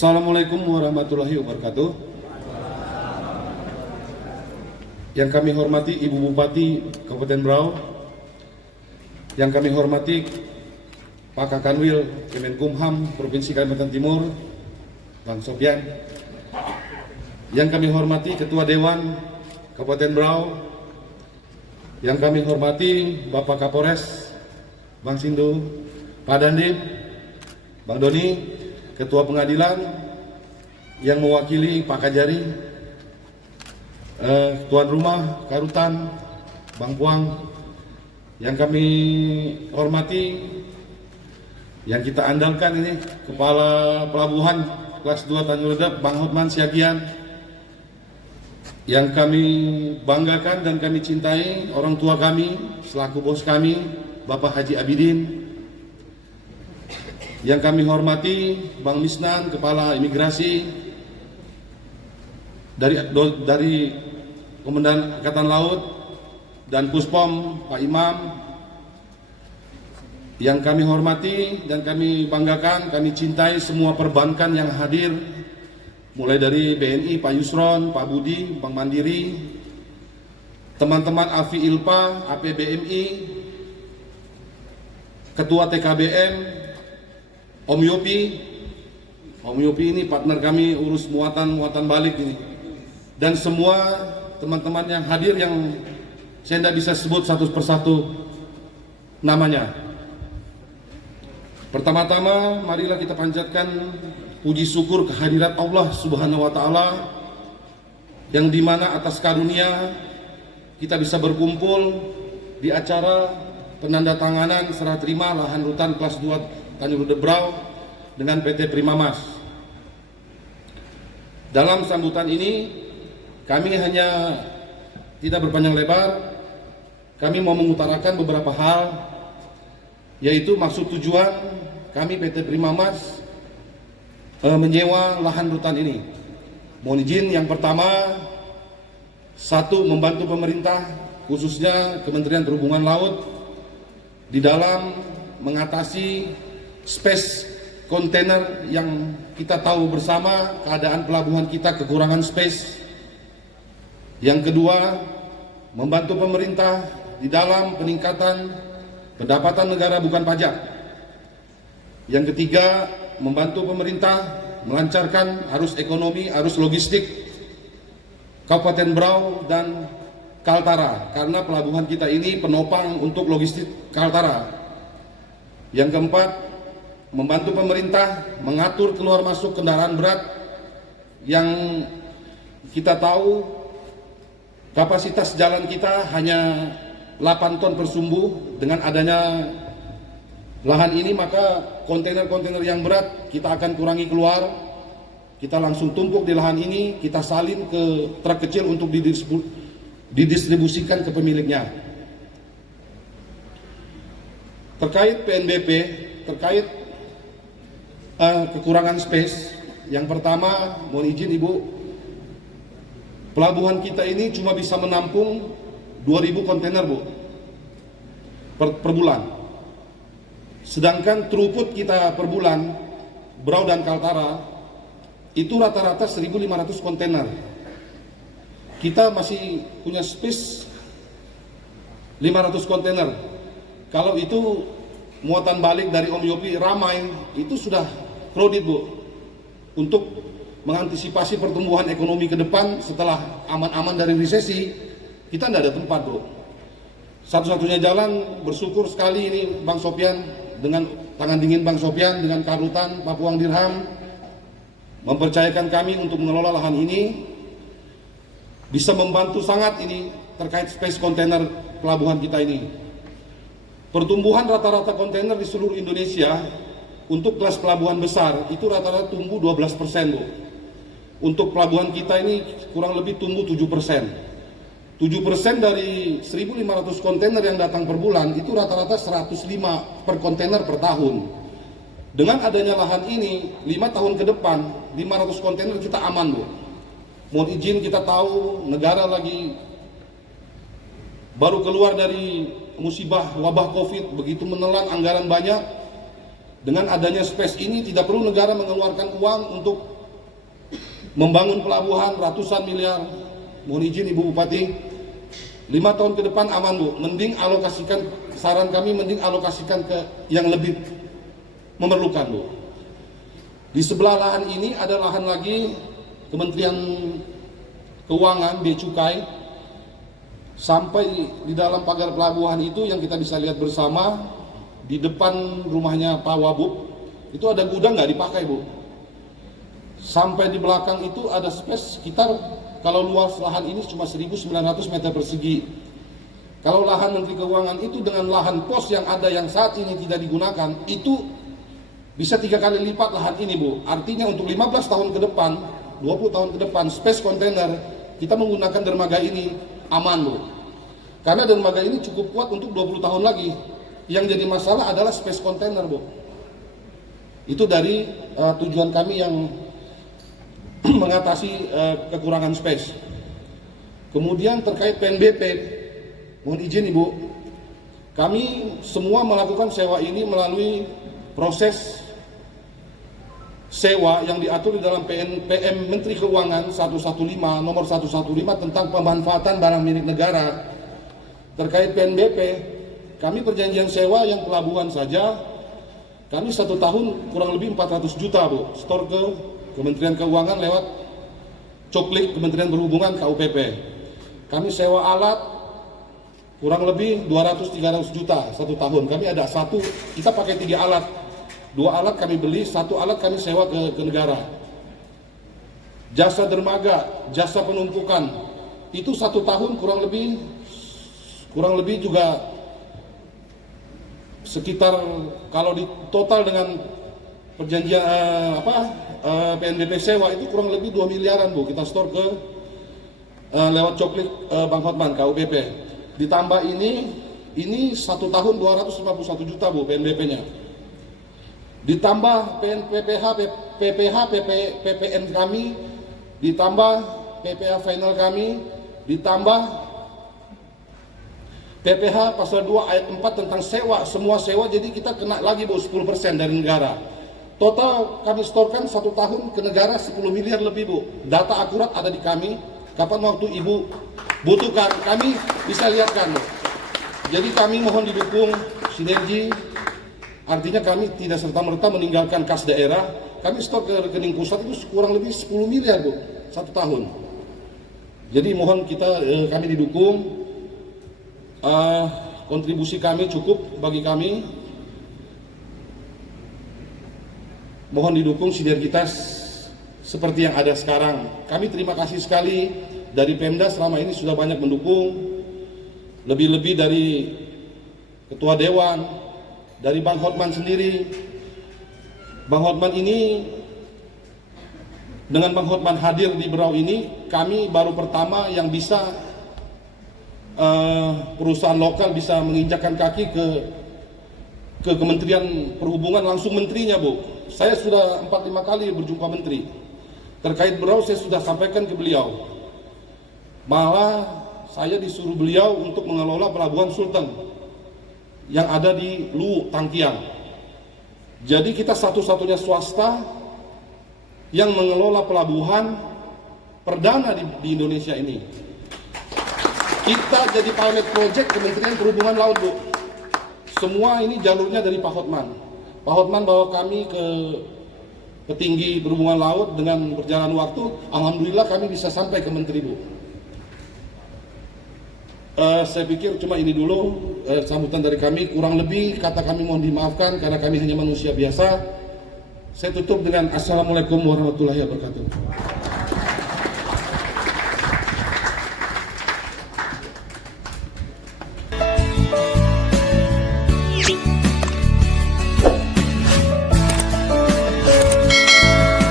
Assalamualaikum warahmatullahi wabarakatuh. Yang kami hormati Ibu Bupati Kabupaten Berau, yang kami hormati Pak Kakanwil Kemenkumham Provinsi Kalimantan Timur, Bang Sopyan, yang kami hormati Ketua Dewan Kabupaten Berau, yang kami hormati Bapak Kapolres, Bang Sindu, Pak Dandim, Bang Doni, Ketua Pengadilan yang mewakili Pak Kajari, Tuan Rumah Karutan, Bang Puang, yang kami hormati, yang kita andalkan ini Kepala Pelabuhan Kelas 2 Tanjung Redap, Bang Hotman Siagian, yang kami banggakan dan kami cintai orang tua kami selaku bos kami, Bapak Haji Abidin, yang kami hormati Bang Misnan, Kepala Imigrasi dari Komandan Angkatan Laut, dan Puspom Pak Imam, yang kami hormati dan kami banggakan, kami cintai semua perbankan yang hadir, mulai dari BNI Pak Yusron, Pak Budi, Bank Mandiri, teman-teman AFI ILPA, APBMI, Ketua TKBM, Om Yopi ini partner kami urus muatan balik ini, dan semua teman-teman yang hadir yang saya tidak bisa sebut satu persatu namanya. Pertama-tama marilah kita panjatkan puji syukur kehadirat Allah Subhanahu wa Ta'ala, yang dimana atas karunia kita bisa berkumpul di acara penandatanganan serah terima lahan rutan kelas 2 Tanjung Redap Berau dengan PT Primamas. Dalam sambutan ini kami hanya tidak berpanjang lebar, kami mau mengutarakan beberapa hal, yaitu maksud tujuan kami PT Primamas menyewa lahan rutan ini. Mohon izin, yang pertama, satu, membantu pemerintah khususnya Kementerian Perhubungan Laut di dalam mengatasi space kontainer yang kita tahu bersama keadaan pelabuhan kita kekurangan space. Yang kedua, membantu pemerintah di dalam peningkatan pendapatan negara bukan pajak. Yang ketiga, membantu pemerintah melancarkan arus ekonomi, arus logistik Kabupaten Berau dan Kaltara, karena pelabuhan kita ini penopang untuk logistik Kaltara. Yang keempat, membantu pemerintah mengatur keluar masuk kendaraan berat yang kita tahu kapasitas jalan kita hanya 8 ton per sumbu. Dengan adanya lahan ini, maka kontainer-kontainer yang berat kita akan kurangi keluar. Kita langsung tumpuk di lahan ini, kita salin ke truk kecil untuk didistribusikan ke pemiliknya. Terkait PNBP, terkait kekurangan space, yang pertama mohon izin Ibu, pelabuhan kita ini cuma bisa menampung 2.000 kontainer Bu per bulan. Sedangkan throughput kita per bulan Berau dan Kaltara itu rata-rata 1.500 kontainer. Kita masih punya space 500 kontainer. Kalau itu muatan balik dari Om Yopi ramai, itu sudah crowded Bu. Untuk mengantisipasi pertumbuhan ekonomi ke depan setelah aman-aman dari resesi, kita tidak ada tempat Bu. Satu-satunya jalan, bersyukur sekali ini Bang Sopyan, dengan tangan dingin Bang Sopyan, dengan Karutan Pak Puang Dirham mempercayakan kami untuk mengelola lahan ini, bisa membantu sangat ini terkait space kontainer pelabuhan kita ini. Pertumbuhan rata-rata kontainer di seluruh Indonesia untuk kelas pelabuhan besar itu rata-rata tumbuh 12% Bu. Untuk pelabuhan kita ini kurang lebih tumbuh 7%. 7% dari 1.500 kontainer yang datang per bulan itu rata-rata 105 per kontainer per tahun. Dengan adanya lahan ini, 5 tahun ke depan 500 kontainer kita aman Bu. Mohon izin, kita tahu negara lagi baru keluar dari musibah wabah Covid, begitu menelan anggaran banyak. Dengan adanya space ini tidak perlu negara mengeluarkan uang untuk membangun pelabuhan ratusan miliar. Mohon izin Ibu Bupati, 5 tahun ke depan aman Bu, mending alokasikan, saran kami mending alokasikan ke yang lebih memerlukan Bu. Di sebelah lahan ini ada lahan lagi Kementerian Keuangan, Bea Cukai, sampai di dalam pagar pelabuhan itu yang kita bisa lihat bersama, di depan rumahnya Pak Wabub, itu ada gudang nggak dipakai Bu. Sampai di belakang itu ada space sekitar, kalau luas lahan ini cuma 1.900 meter persegi. Kalau lahan Menteri Keuangan itu dengan lahan pos yang ada yang saat ini tidak digunakan, itu bisa 3 kali lipat lahan ini Bu. Artinya untuk 15 tahun ke depan, 20 tahun ke depan, space kontainer kita menggunakan dermaga ini aman Bu. Karena dermaga ini cukup kuat untuk 20 tahun lagi. Yang jadi masalah adalah space kontainer Bu. Itu dari tujuan kami yang mengatasi kekurangan space. Kemudian terkait PNBP, mohon izin Ibu, kami semua melakukan sewa ini melalui proses sewa yang diatur di dalam PM Menteri Keuangan 115 nomor 115 tentang pemanfaatan barang milik negara. Terkait PNBP, kami perjanjian sewa yang pelabuhan saja, kami 1 tahun kurang lebih 400 juta Bu, store ke Kementerian Keuangan lewat coklik Kementerian Perhubungan KUPP. Kami sewa alat kurang lebih 200-300 juta 1 tahun. Kami ada kita pakai 3 alat. 2 alat kami beli, 1 alat kami sewa ke negara. Jasa dermaga, jasa penumpukan, itu 1 tahun kurang lebih juga sekitar, kalau di total dengan perjanjian PNBP sewa itu kurang lebih 2 miliaran Bu, kita store ke lewat coklik Bang Hotman KUPP. Ditambah ini 1 tahun 251 juta Bu PNBP-nya. Ditambah PPH, PPN kami, ditambah PPH final kami, ditambah PPH pasal 2 ayat 4 tentang sewa, semua sewa, jadi kita kena lagi Bu 10% dari negara. Total kami storkan 1 tahun ke negara 10 miliar lebih Bu. Data akurat ada di kami, kapan waktu Ibu butuhkan kami bisa lihatkan Bu. Jadi kami mohon didukung sinergi, artinya kami tidak serta-merta meninggalkan kas daerah. Kami stor ke rekening pusat itu kurang lebih 10 miliar Bu 1 tahun. Jadi mohon kami didukung, kontribusi kami cukup bagi kami. Mohon didukung sinergitas seperti yang ada sekarang. Kami terima kasih sekali dari Pemda selama ini sudah banyak mendukung. Lebih-lebih dari Ketua Dewan, dari Bang Hotman sendiri. Bang Hotman ini, dengan Bang Hotman hadir di Berau ini, kami baru pertama yang bisa perusahaan lokal bisa menginjakkan kaki ke Kementerian Perhubungan, langsung menterinya Bu. Saya sudah 4-5 kali berjumpa menteri. Terkait Berau saya sudah sampaikan ke beliau. Malah saya disuruh beliau untuk mengelola pelabuhan Sulteng yang ada di Luwu, Tangkiang. Jadi kita satu-satunya swasta yang mengelola pelabuhan perdana di Indonesia ini. Kita jadi pilot project Kementerian Perhubungan Laut Bu. Semua ini jalurnya dari Pak Hotman. Pak Hotman bawa kami ke petinggi perhubungan laut, dengan berjalan waktu, alhamdulillah kami bisa sampai ke Menteri Bu. Saya pikir cuma ini dulu sambutan dari kami, kurang lebih kata kami mohon dimaafkan karena kami hanya manusia biasa. Saya tutup dengan Assalamualaikum warahmatullahi wabarakatuh.